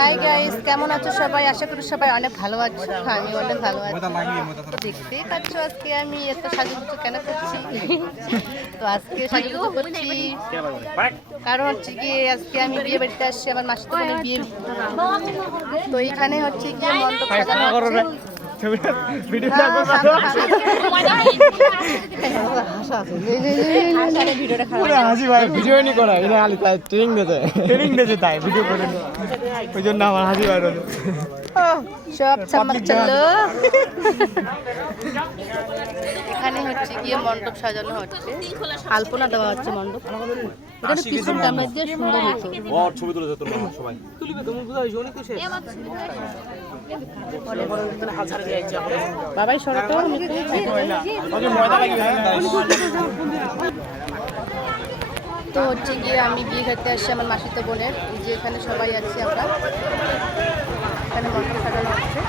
Hi guys, কেমন আছো সবাই? আশা করি সবাই অনেক ভালো আছো। আমি অনেক ভালো আছি। দেখতেই পাচ্ছ আজকে আমি এত সাজুগুজু কেন করছি। তো আজকে সাজুগুজু করছি কারণ হচ্ছে কি আজকে আমি বিয়ে বাড়িতে আসছি, আমার মাসির তো বোনের বিয়ে। তো এইখানে হচ্ছে কি মণ্ডপ সাজানো হচ্ছে। এখানে হচ্ছে গিয়ে মণ্ডপ সাজানো হচ্ছে, আলপনা দেওয়া হচ্ছে মণ্ডপ। এটা পিছন ক্যামেরা দিয়ে সুন্দর হতো। ছবি তুলে যেত সবাই বাবাই সরকার তো হচ্ছে গিয়ে আমি বিয়ে খেতে আসছি আমার মাসিতো বোনের। এই যে এখানে সবাই আছি আমরা, এখানে মণ্ডপ সাজানো হচ্ছে।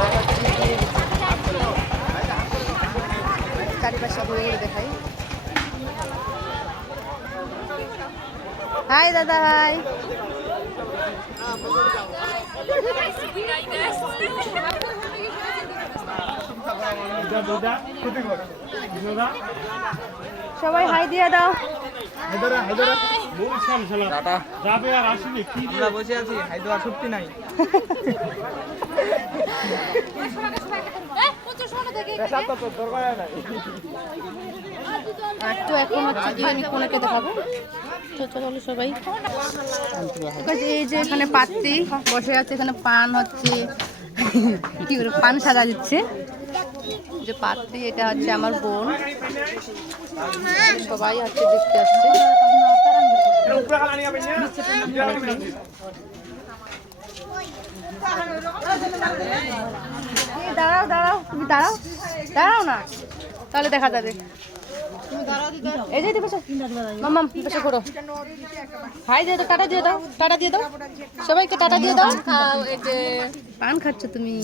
আর হচ্ছে গিয়ে চারিপাশে ঘুরে ঘুরে দেখাই। হাই দাদা, হাই। সবাই হাই দিয়ে দাও। আমরা বসে আছি, হায়দ্রাবাদ ছুটি নাই। আর তো এখন হচ্ছে গিয়ে আমি কোনাকে দেখাবো। তো চলো সবাই, এই যে এখানে পাত্রী বসে আছে, এখানে পান হচ্ছে কি করে পান সাজা দিচ্ছে। যে পাত্রী এটা হচ্ছে আমার বোন, সবাই হচ্ছে দেখতে আসছে। দাঁড়াও দাঁড়াও, তুমি দাঁড়াও, দাঁড়াও না তাহলে দেখা যাবে। এই যে মাম্মাম বসে করো। হাই দিয়ে দাও, টাটা দিয়ে দাও, টাটা দিয়ে দাও, সবাইকে টাটা দিয়ে দাও। এই যে পান খাচ্ছ তুমি।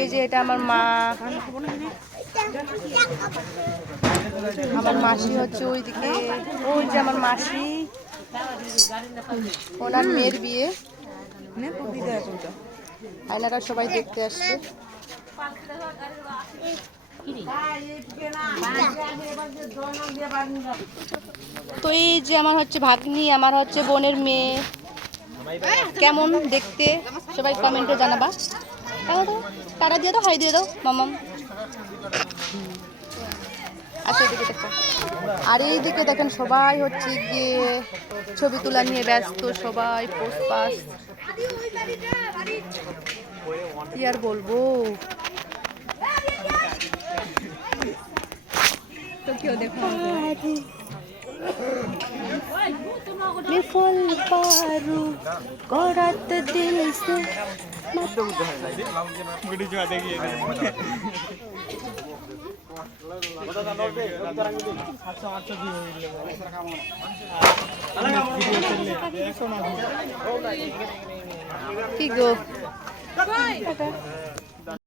এই যে এটা আমার মা, আমার মাসি হচ্ছে ওইদিকে। ওই যে আমার মাসি, ওনার মেয়ের বিয়ে। আয়নারা সবাই দেখতে আসছে। তো এই যে আমার হচ্ছে ভাগ্নি, আমার হচ্ছে বোনের মেয়ে। কেমন দেখতে সবাই কমেন্টে জানাবা। টাটা দিয়ে দাও, হাই দিয়ে দাও মামাম। আচ্ছা এদিকে দেখো। আর এইদিকে দেখেন সবাই হচ্ছে গিয়ে ছবি তোলা নিয়ে ব্যস্ত, সবাই পোস্ট পাস। কি আর বলবো। তো কেউ দেখো বিফল পারু করাত দিল সে কি গো